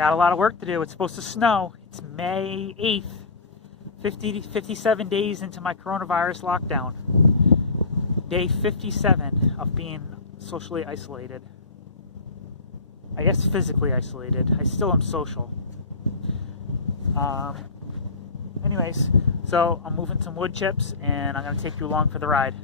got a lot of work to do. It's supposed to snow. It's May 8th, 57 days into my coronavirus lockdown. Day 57 of being socially isolated. I guess physically isolated. I still am social. Anyways, so I'm moving some wood chips and I'm going to take you along for the ride.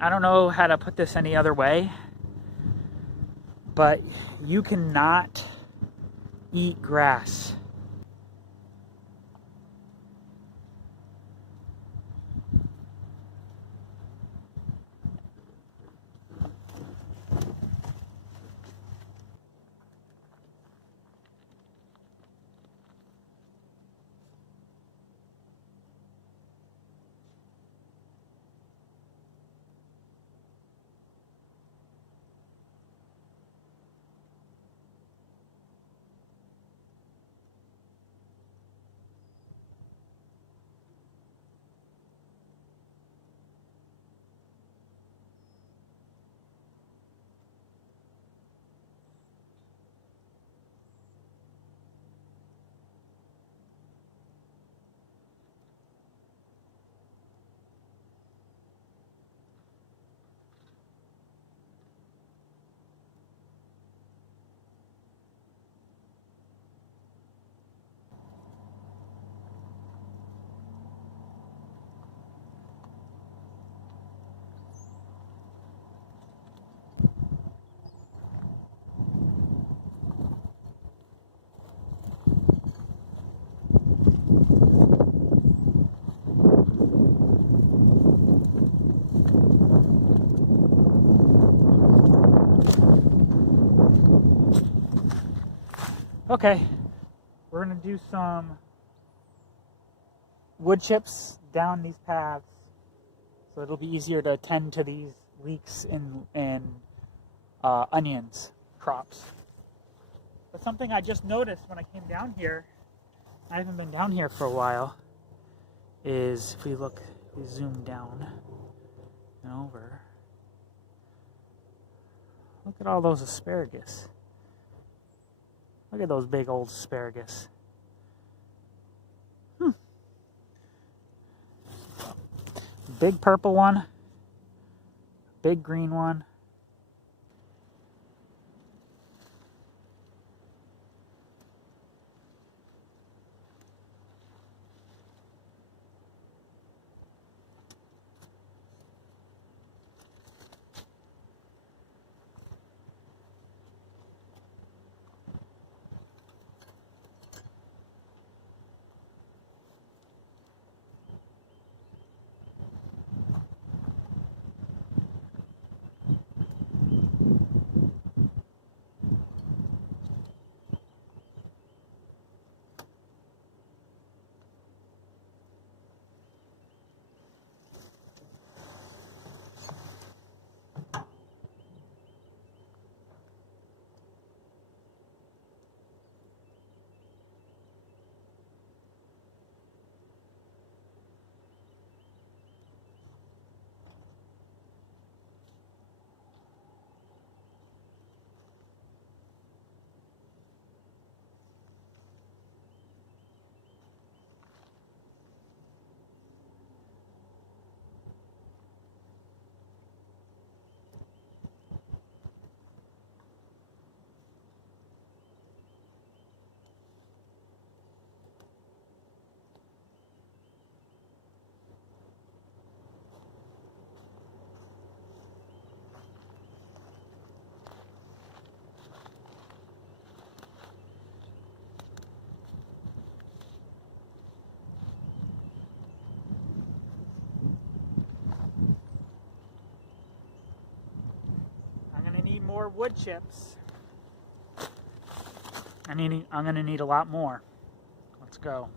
I don't know how to put this any other way, but you cannot eat grass. Okay, we're gonna do some wood chips down these paths, so it'll be easier to attend to these leeks in onions crops. But something I just noticed when I came down here, I haven't been down here for a while, is if we look, we zoom down and over, look at all those asparagus. Look at those big old asparagus. Big purple one, big green one. more wood chips. I'm going to need a lot more. Let's go.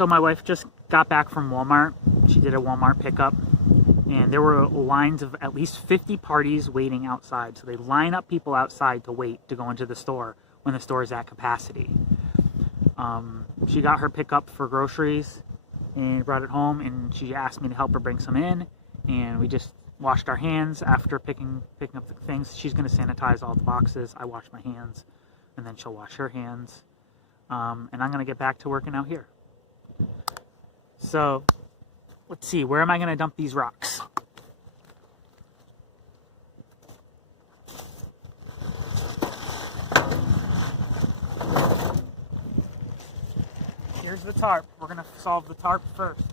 So my wife just got back from Walmart. She did a Walmart pickup, and there were lines of at least 50 parties waiting outside. So they line up people outside to wait to go into the store when the store is at capacity. She got her pickup for groceries and brought it home, and she asked me to help her bring some in, and we just washed our hands after picking up the things. She's going to sanitize all the boxes. I wash my hands, and then she'll wash her hands. And I'm going to get back to working out here. So, let's see, where am I going to dump these rocks? Here's the tarp. We're going to solve the tarp first.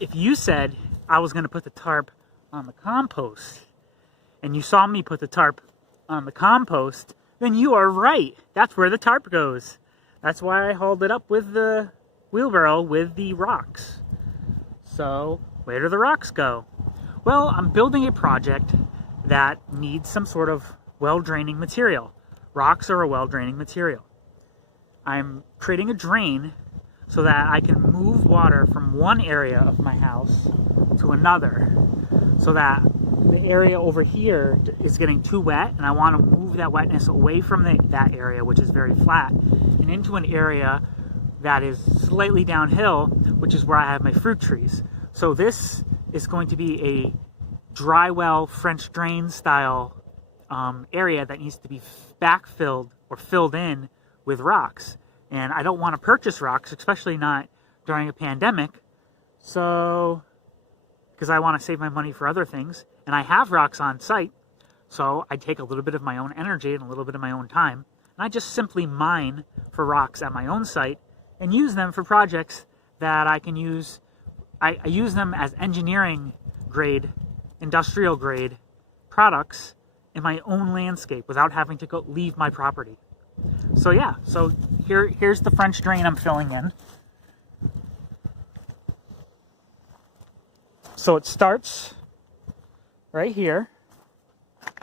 If you said I was going to put the tarp on the compost, and you saw me put the tarp on the compost, then you are right. That's where the tarp goes. That's why I hauled it up with the wheelbarrow with the rocks. So, where do the rocks go? Well, I'm building a project that needs some sort of well-draining material. Rocks are a well-draining material. I'm creating a drain so that I can move water from one area of my house to another, so that the area over here is getting too wet, and I want to move that wetness away from that area, which is very flat, and into an area that is slightly downhill, which is where I have my fruit trees. So this is going to be a dry well French drain style area that needs to be backfilled or filled in with rocks. And I don't want to purchase rocks, especially not during a pandemic. So, because I want to save my money for other things. And I have rocks on site. So I take a little bit of my own energy and a little bit of my own time. And I just simply mine for rocks at my own site and use them for projects that I can use. I use them as engineering grade, industrial grade products in my own landscape without having to go leave my property. So yeah, so here's the French drain I'm filling in. So it starts right here. It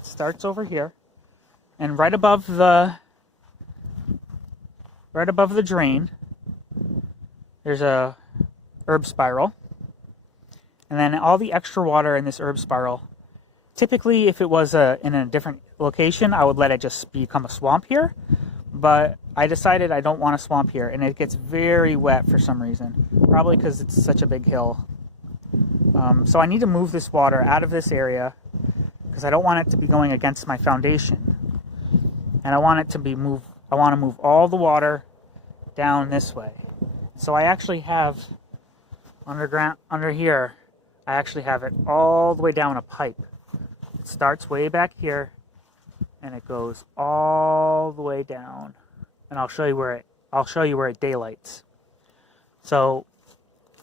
starts over here, and right above the drain, there's a herb spiral, and then all the extra water in this herb spiral. Typically, if it was in a different location, I would let it just become a swamp here. But I decided I don't want a swamp here, and it gets very wet for some reason. Probably because it's such a big hill. So I need to move this water out of this area because I don't want it to be going against my foundation. And I want it to be I want to move all the water down this way. So I actually have under here, I actually have it all the way down a pipe. It starts way back here, and it goes all the way down. And I'll show you where it daylights. So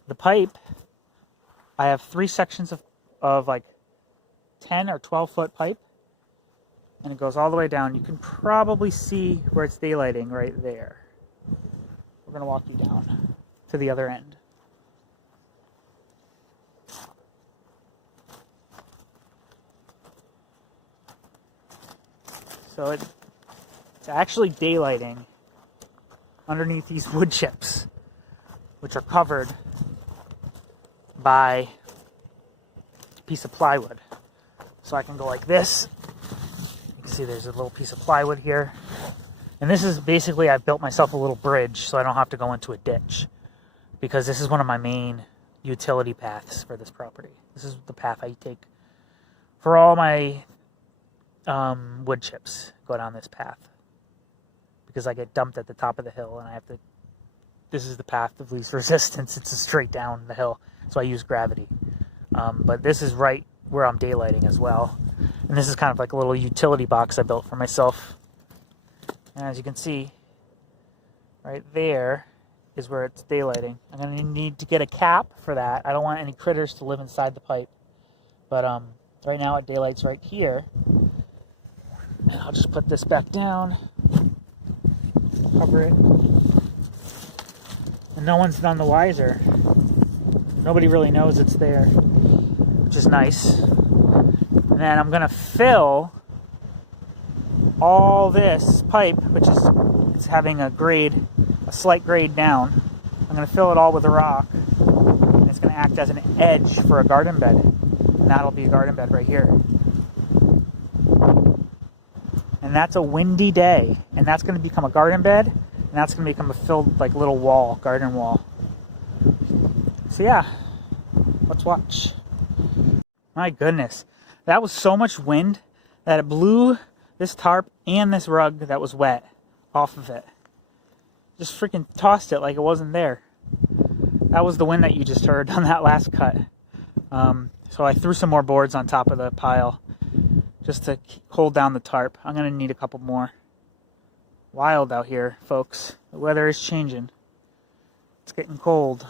the pipe, I have 3 sections of like 10 or 12 foot pipe, and it goes all the way down. You can probably see where it's daylighting right there. We're going to walk you down to the other end. So it's actually daylighting underneath these wood chips, which are covered by a piece of plywood. So I can go like this. You can see there's a little piece of plywood here. And this is basically, I've built myself a little bridge so I don't have to go into a ditch, because this is one of my main utility paths for this property. This is the path I take for all my wood chips. Go down this path because I get dumped at the top of the hill, and I have to. This is the path of least resistance. It's a straight down the hill, so I use gravity. But this is right where I'm daylighting as well, and this is kind of like a little utility box I built for myself. And as you can see, right there is where it's daylighting. I'm going to need to get a cap for that. I don't want any critters to live inside the pipe. But right now it daylights right here. And I'll just put this back down, cover it. And no one's none the wiser. Nobody really knows it's there, which is nice. And then I'm going to fill all this pipe, which is it's having a slight grade down. I'm going to fill it all with a rock, and it's going to act as an edge for a garden bed, and that'll be a garden bed right here. And that's a windy day, and that's going to become a garden bed, and that's going to become a filled like little wall, garden wall. So yeah, let's watch. My goodness, that was so much wind that it blew this tarp and this rug that was wet off of it. Just freaking tossed it like it wasn't there. That was the wind that you just heard on that last cut. So I threw some more boards on top of the pile just to hold down the tarp. I'm going to need a couple more. Wild out here, folks. The weather is changing. It's getting cold.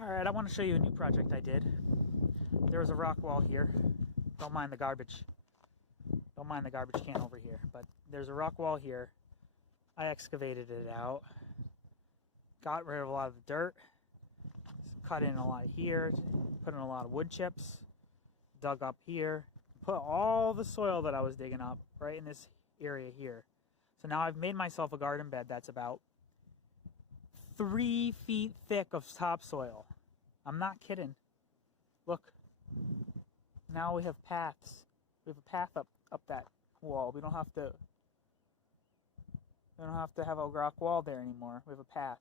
Alright, I want to show you a new project I did. There was a rock wall here. Don't mind the garbage. Don't mind the garbage can over here. But there's a rock wall here. I excavated it out. Got rid of a lot of the dirt. Cut in a lot here. Put in a lot of wood chips. Dug up here. Put all the soil that I was digging up right in this area here. So now I've made myself a garden bed that's about 3 feet thick of topsoil. I'm not kidding. Look. Now we have paths. We have a path up that wall. We don't have to have a rock wall there anymore. We have a path.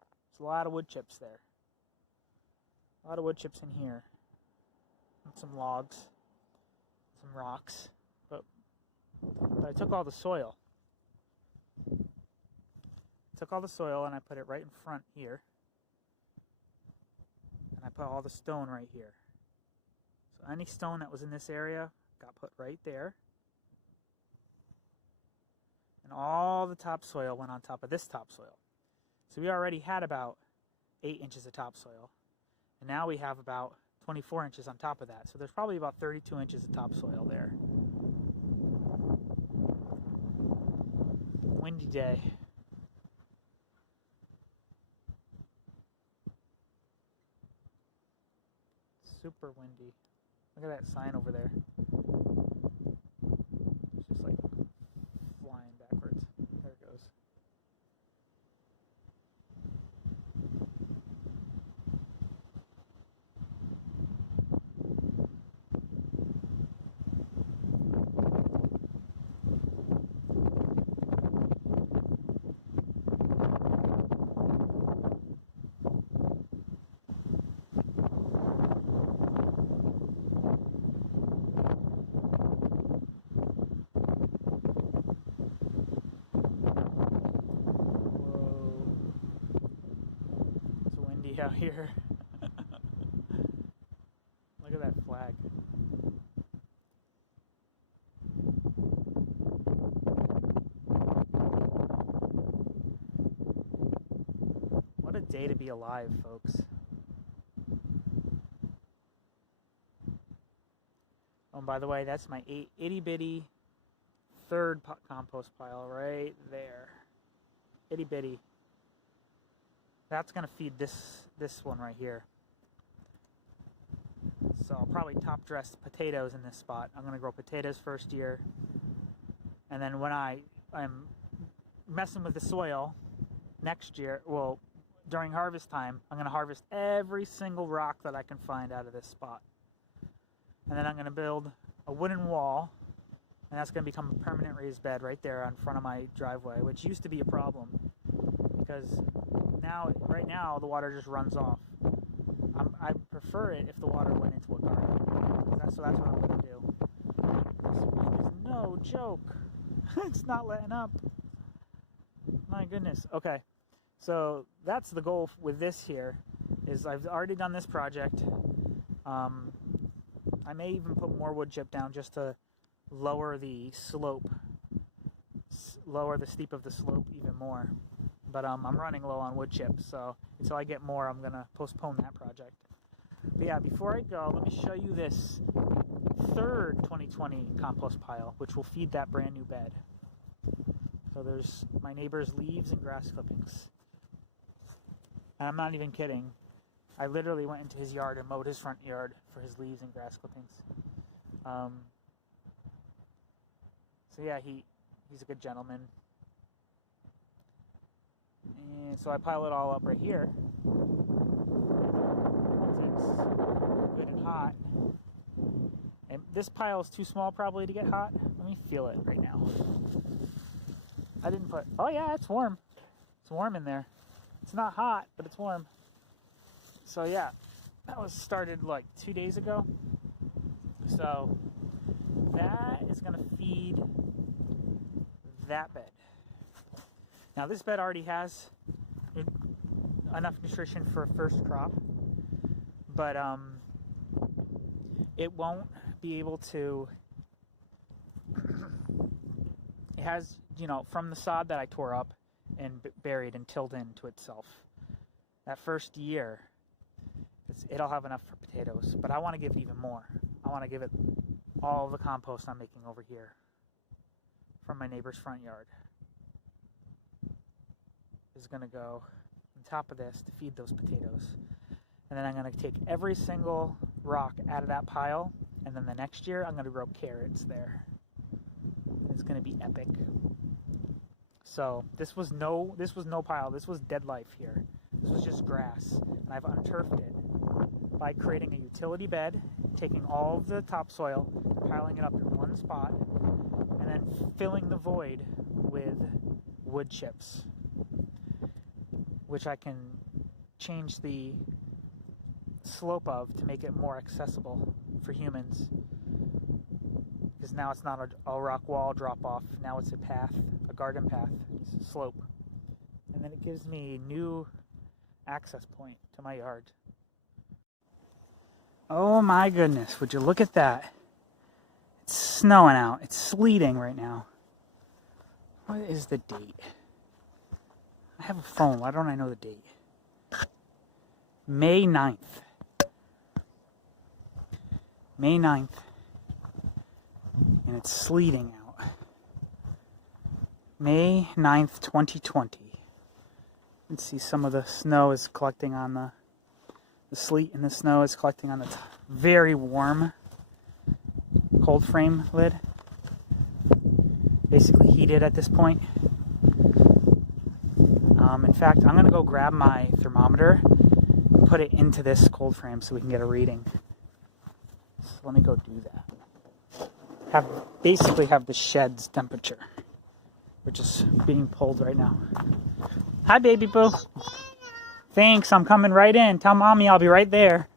There's a lot of wood chips there. A lot of wood chips in here. And some logs. Some rocks. But I took all the soil. Took all the soil and I put it right in front here. And I put all the stone right here. So any stone that was in this area got put right there. And all the topsoil went on top of this topsoil. So we already had about 8 inches of topsoil. And now we have about 24 inches on top of that. So there's probably about 32 inches of topsoil there. Windy day. super windy. Look at that sign over there. It's just like flying backwards. There it goes. Out here. Look at that flag. What a day to be alive, folks. Oh, and by the way, that's my itty bitty third compost pile right there. Itty bitty. That's going to feed this one right here. So I'll probably top dress potatoes in this spot. I'm going to grow potatoes first year. And then when I'm messing with the soil next year, well, during harvest time, I'm going to harvest every single rock that I can find out of this spot. And then I'm going to build a wooden wall. And that's going to become a permanent raised bed right there in front of my driveway, which used to be a problem. Because right now, the water just runs off. I prefer it if the water went into a garden. So that's what I'm going to do. This wind is no joke. It's not letting up. My goodness. Okay. So that's the goal with this here, is I've already done this project. I may even put more wood chip down just to lower the slope, lower the steep of the slope even more. But I'm running low on wood chips, so until I get more, I'm going to postpone that project. But yeah, before I go, let me show you this third 2020 compost pile, which will feed that brand new bed. So there's my neighbor's leaves and grass clippings. And I'm not even kidding. I literally went into his yard and mowed his front yard for his leaves and grass clippings. So yeah, he's a good gentleman. And so I pile it all up right here. It's good and hot. And this pile is too small probably to get hot. Let me feel it right now. I didn't put, oh yeah, it's warm. It's warm in there. It's not hot, but it's warm. So yeah, that was started like 2 days ago. So that is going to feed that bed. Now this bed already has enough nutrition for a first crop, but it won't be able to, it has, from the sod that I tore up and buried and tilled into itself, that first year, it'll have enough for potatoes, but I want to give it even more. I want to give it all the compost I'm making over here from my neighbor's front yard. Is going to go on top of this to feed those potatoes. And then I'm going to take every single rock out of that pile, and then the next year I'm going to grow carrots there. It's going to be epic. So this was no pile. This was dead life here. This was just grass, and I've unturfed it by creating a utility bed, taking all of the topsoil, piling it up in one spot, and then filling the void with wood chips, which I can change the slope of to make it more accessible for humans. Because now it's not a rock wall drop off, now it's a path, a garden path, it's a slope. And then it gives me a new access point to my yard. Oh my goodness, would you look at that? It's snowing out, it's sleeting right now. What is the date? I have a phone. Why don't I know the date? May 9th. May 9th. And it's sleeting out. May 9th, 2020. You can see some of the snow is collecting on the sleet and the snow is collecting on the very warm cold frame lid. Basically heated at this point. In fact, I'm gonna go grab my thermometer and put it into this cold frame so we can get a reading. So let me go do that. Basically have the shed's temperature, which is being pulled right now. Hi, baby boo. Thanks, I'm coming right in. Tell mommy I'll be right there.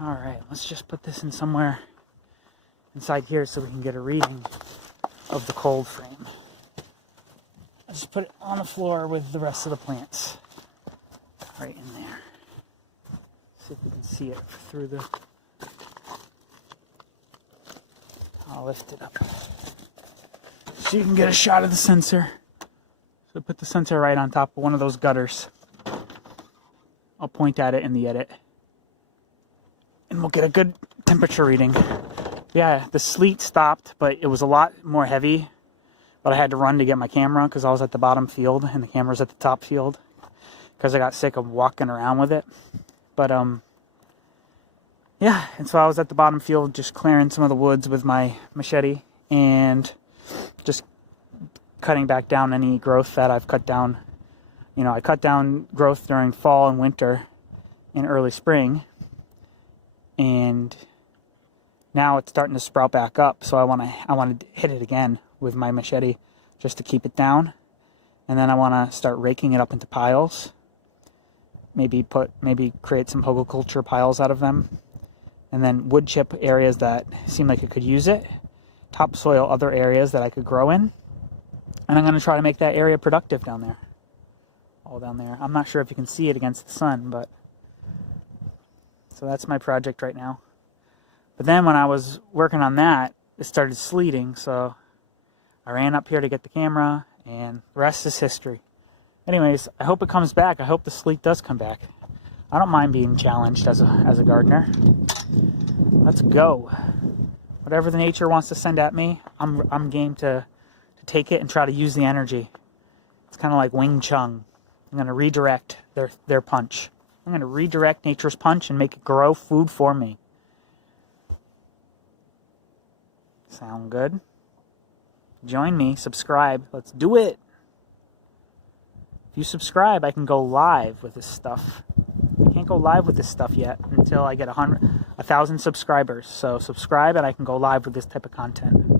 Alright, let's just put this in somewhere inside here so we can get a reading of the cold frame. Let's just put it on the floor with the rest of the plants. Right in there. See if we can see it through the... I'll lift it up so you can get a shot of the sensor. So put the sensor right on top of one of those gutters. I'll point at it in the edit. And we'll get a good temperature reading. Yeah, the sleet stopped, but it was a lot more heavy. But I had to run to get my camera because I was at the bottom field and the camera's at the top field. Because I got sick of walking around with it. But, yeah, and so I was at the bottom field just clearing some of the woods with my machete and just cutting back down any growth that I've cut down. You know, I cut down growth during fall and winter and early spring. And now it's starting to sprout back up, so I want to hit it again with my machete just to keep it down. And then I want to start raking it up into piles. Maybe create some permaculture piles out of them. And then wood chip areas that seem like it could use it. Topsoil other areas that I could grow in. And I'm going to try to make that area productive down there. All down there. I'm not sure if you can see it against the sun, but... So that's my project right now. But then when I was working on that, it started sleeting, so I ran up here to get the camera, and the rest is history. Anyways, I hope it comes back. I hope the sleet does come back. I don't mind being challenged as a gardener. Let's go. Whatever the nature wants to send at me, I'm game to take it and try to use the energy. It's kind of like Wing Chun. I'm going to redirect their punch. I'm going to redirect nature's punch and make it grow food for me. Sound good? Join me, subscribe. Let's do it. If you subscribe, I can go live with this stuff. I can't go live with this stuff yet until I get 1,000 subscribers. So subscribe and I can go live with this type of content.